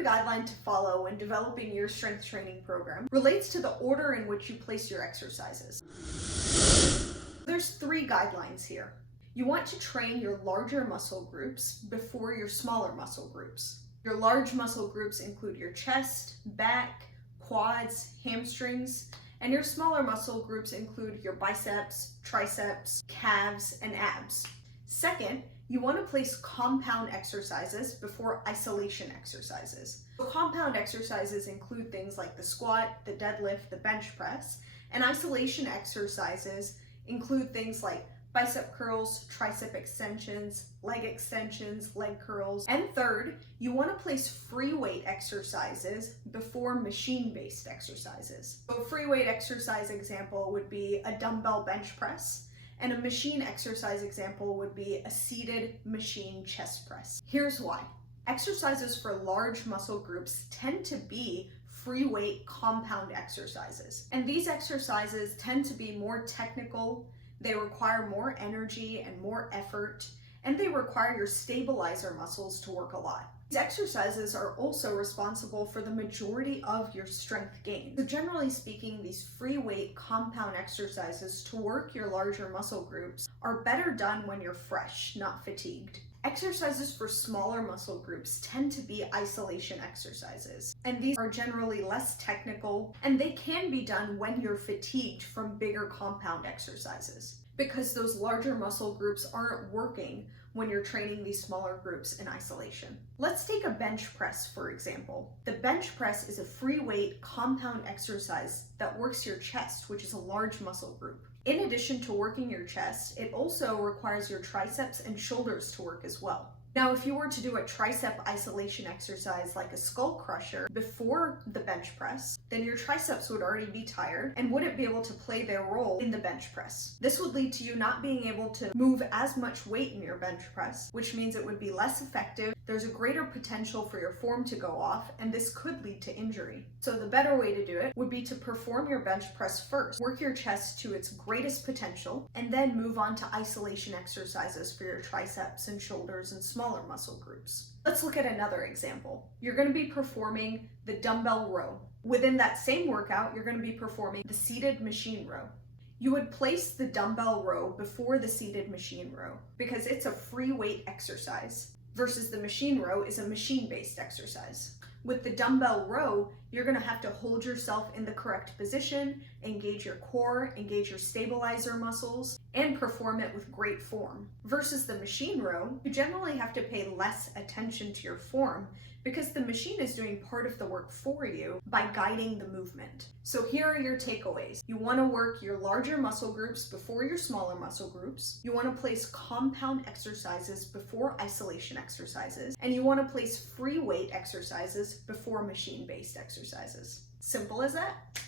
third guideline to follow when developing your strength training program relates to the order in which you place your exercises. There's 3 guidelines here. You want to train your larger muscle groups before your smaller muscle groups. Your large muscle groups include your chest, back, quads, hamstrings, and your smaller muscle groups include your biceps, triceps, calves, and abs. Second, you want to place compound exercises before isolation exercises. So compound exercises include things like the squat, the deadlift, the bench press, and isolation exercises include things like bicep curls, tricep extensions, leg curls. And third, you want to place free weight exercises before machine-based exercises. So a free weight exercise example would be a dumbbell bench press, and a machine exercise example would be a seated machine chest press. Here's why. Exercises for large muscle groups tend to be free weight compound exercises. And these exercises tend to be more technical, they require more energy and more effort, and they require your stabilizer muscles to work a lot. These exercises are also responsible for the majority of your strength gain. So generally speaking, these free weight compound exercises to work your larger muscle groups are better done when you're fresh, not fatigued. Exercises for smaller muscle groups tend to be isolation exercises, and these are generally less technical, and they can be done when you're fatigued from bigger compound exercises, because those larger muscle groups aren't working when you're training these smaller groups in isolation. Let's take a bench press, for example. The bench press is a free weight compound exercise that works your chest, which is a large muscle group. In addition to working your chest, it also requires your triceps and shoulders to work as well. Now, if you were to do a tricep isolation exercise like a skull crusher before the bench press, then your triceps would already be tired and wouldn't be able to play their role in the bench press. This would lead to you not being able to move as much weight in your bench press, which means it would be less effective. There's a greater potential for your form to go off, and this could lead to injury. So the better way to do it would be to perform your bench press first, work your chest to its greatest potential, and then move on to isolation exercises for your triceps and shoulders and smaller muscle groups. Let's look at another example. You're going to be performing the dumbbell row. Within that same workout, you're going to be performing the seated machine row. You would place the dumbbell row before the seated machine row because it's a free weight exercise versus the machine row is a machine-based exercise. With the dumbbell row, you're going to have to hold yourself in the correct position, engage your core, engage your stabilizer muscles, and perform it with great form. Versus the machine row, you generally have to pay less attention to your form because the machine is doing part of the work for you by guiding the movement. So here are your takeaways. You want to work your larger muscle groups before your smaller muscle groups. You want to place compound exercises before isolation exercises. And you want to place free weight exercises before machine-based exercises. Simple as that.